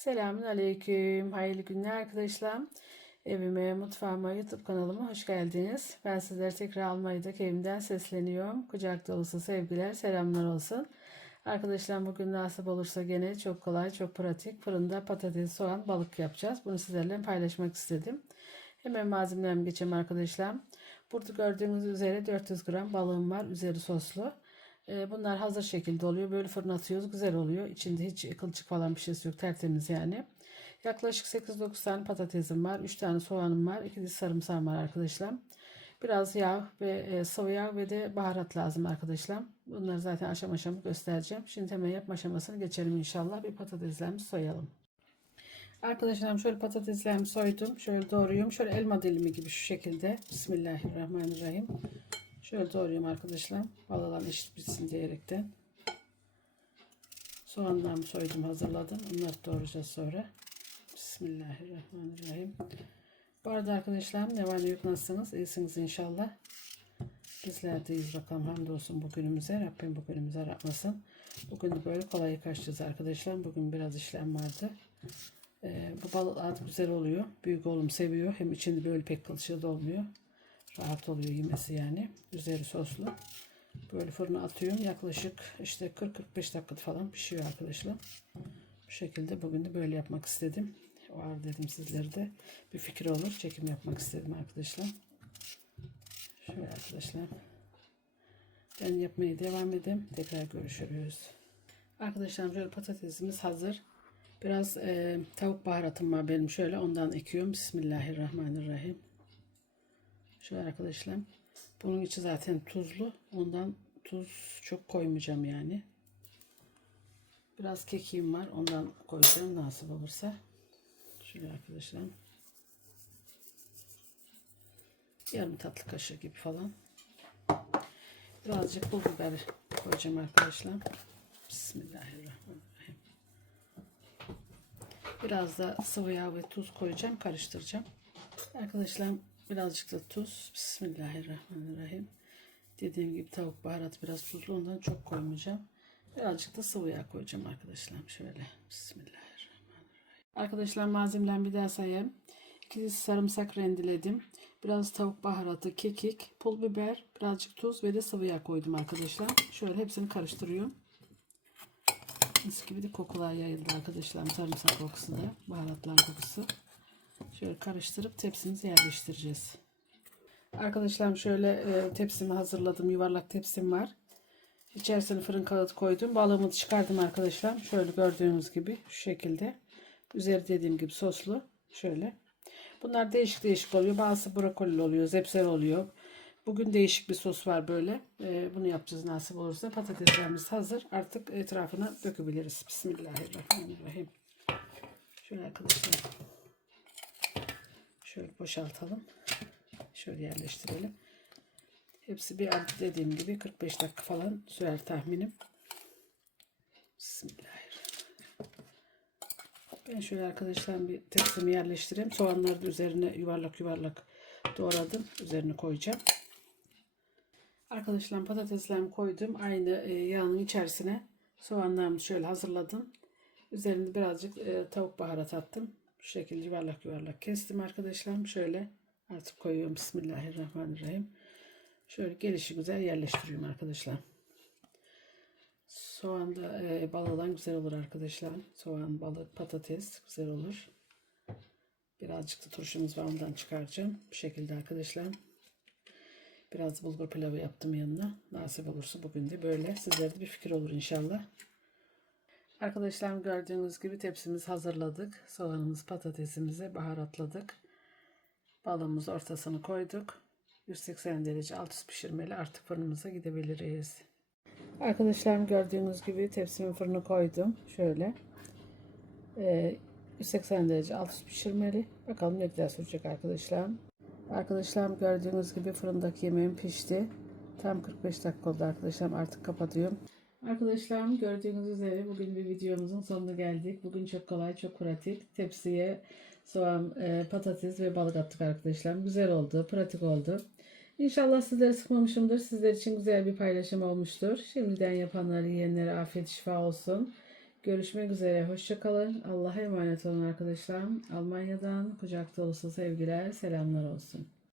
Selamun Aleyküm. Hayırlı günler arkadaşlar. Evime, mutfağıma, YouTube kanalıma hoş geldiniz. Ben sizlere tekrar Almanya'daki evimden sesleniyorum. Kucak dolusu sevgiler, selamlar olsun. Arkadaşlar bugün nasip olursa gene çok kolay, çok pratik. Fırında patates, soğan, balık yapacağız. Bunu sizlerle paylaşmak istedim. Hemen malzemelerime geçeyim arkadaşlar. Burada gördüğünüz üzere 400 gram balığım var. Üzeri soslu. Ee, Bunlar hazır şekilde oluyor. Böyle fırına atıyoruz. Güzel oluyor. İçinde hiç kılçık falan bir şeysi yok. Tertemiz yani. Yaklaşık 8-9 tane patatesim var. 3 tane soğanım var. 2 diş sarımsağım var arkadaşlar. Biraz yağ ve e, sıvı yağ ve de baharat lazım arkadaşlar. Bunları zaten aşama aşama göstereceğim. Şimdi hemen yapma aşamasını geçelim inşallah. Bir patateslerimizi soyalım. Arkadaşlarım şöyle patateslerimi soydum. Şöyle doğruyorum. Şöyle elma dilimi gibi şu şekilde. Bismillahirrahmanirrahim. Şöyle doğruyorum arkadaşlar. Balalar eşit bitsin diyerekten. Soğanlarımı soydum hazırladım. Onları doğrayacağız sonra. Bismillahirrahmanirrahim. Bu arada arkadaşlar ne var ne yok nasılsınız? İyisiniz inşallah. Bizler de iyiyiz bakalım hamdolsun bugünümüze. Rabbim bugünümüze aratmasın. Bugün de böyle kolay kaçacağız arkadaşlar. Bugün biraz işlem vardı. Ee, bu balık güzel oluyor. Büyük oğlum seviyor. Hem içinde böyle pek kılçığı da olmuyor. Rahat oluyor yemesi yani. Üzeri soslu. Böyle fırına atıyorum. Yaklaşık işte 40-45 dakika falan pişiyor arkadaşlar. Bu şekilde bugün de böyle yapmak istedim. Var dedim sizlere de bir fikir olur. Çekim yapmak istedim arkadaşlar. Şöyle arkadaşlar. Ben yapmaya devam edeyim. Tekrar görüşürüz. Arkadaşlar şöyle patatesimiz hazır. Biraz e, tavuk baharatım var benim şöyle ondan ekiyorum. Bismillahirrahmanirrahim. Şöyle arkadaşlar. Bunun içi zaten tuzlu. Ondan tuz çok koymayacağım yani. Biraz kekiğim var. Ondan koyacağım nasip olursa. Şöyle arkadaşlar. Yarım tatlı kaşığı gibi falan. Birazcık pul biber koyacağım arkadaşlar. Bismillahirrahmanirrahim. Biraz da sıvı yağ ve tuz koyacağım. Karıştıracağım. Arkadaşlar birazcık da tuz. Bismillahirrahmanirrahim. Dediğim gibi tavuk baharat biraz tuzlu. Ondan çok koymayacağım. Birazcık da sıvı yağ koyacağım arkadaşlar. Şöyle. Bismillahirrahmanirrahim. Arkadaşlar malzemelerimi bir daha sayayım. 2 diş sarımsak rendeledim. Biraz tavuk baharatı, kekik, pul biber, birazcık tuz ve de sıvı yağ koydum arkadaşlar. Şöyle hepsini karıştırıyorum. Mis gibi de kokular yayıldı arkadaşlar. Sarımsak kokusu da, baharatların kokusu. Şöyle karıştırıp tepsimizi yerleştireceğiz. Arkadaşlar şöyle e, tepsimi hazırladım. Yuvarlak tepsim var. İçerisine fırın kağıdı koydum. Balığımı çıkardım arkadaşlar. Şöyle gördüğünüz gibi şu şekilde. Üzeri dediğim gibi soslu. Şöyle. Bunlar değişik değişik oluyor. Bazısı brokoli oluyor. Zepser oluyor. Bugün değişik bir sos var böyle. Ee, bunu yapacağız nasip olursa. Patateslerimiz hazır. Artık etrafına dökebiliriz. Bismillahirrahmanirrahim. Şöyle arkadaşlar. Şöyle boşaltalım. Şöyle yerleştirelim. Hepsi bir dediğim gibi 45 dakika falan sürer tahminim. Bismillahirrahmanirrahim. Ben şöyle arkadaşlar bir tepsimi yerleştireyim. Soğanları da üzerine yuvarlak yuvarlak doğradım. Üzerine koyacağım. Arkadaşlar patateslerimi koydum. Aynı e, yağın içerisine soğanlarımı şöyle hazırladım. Üzerinde birazcık e, tavuk baharat attım. Şu şekilde yuvarlak yuvarlak kestim arkadaşlar. Şöyle artık koyuyorum. Bismillahirrahmanirrahim. Şöyle gelişi güzel yerleştiriyorum arkadaşlar. Soğan da e, balından güzel olur arkadaşlar. Soğan, balık, patates güzel olur. Birazcık da turşumuz var ondan çıkaracağım. Bu şekilde arkadaşlar. Biraz bulgur pilavı yaptım yanına. Nasip olursa bugün de böyle. Sizlerde bir fikir olur inşallah. Arkadaşlar gördüğünüz gibi tepsimizi hazırladık. Soğanımız, patatesimizi baharatladık. Balığımızı ortasını koyduk. 180 derece alt üst pişirmeli artık fırınımıza gidebiliriz. Arkadaşlarım gördüğünüz gibi tepsimin fırını koydum. Şöyle. Ee, 180 derece alt üst pişirmeli. Bakalım ne kadar sürecek arkadaşlarım. Arkadaşlarım gördüğünüz gibi fırındaki yemeğim pişti. Tam 45 dakika oldu arkadaşlarım. Artık kapatıyorum. Arkadaşlarım gördüğünüz üzere bugün bir videomuzun sonuna geldik. Bugün çok kolay, çok pratik. Tepsiye soğan, e, patates ve balık attık arkadaşlarım. Güzel oldu, pratik oldu. İnşallah sizleri sıkmamışımdır. Sizler için güzel bir paylaşım olmuştur. Şimdiden yapanları, yiyenlere afiyet şifa olsun. Görüşmek üzere. Hoşçakalın. Allah'a emanet olun arkadaşlarım. Almanya'dan kucak dolusu sevgiler, selamlar olsun.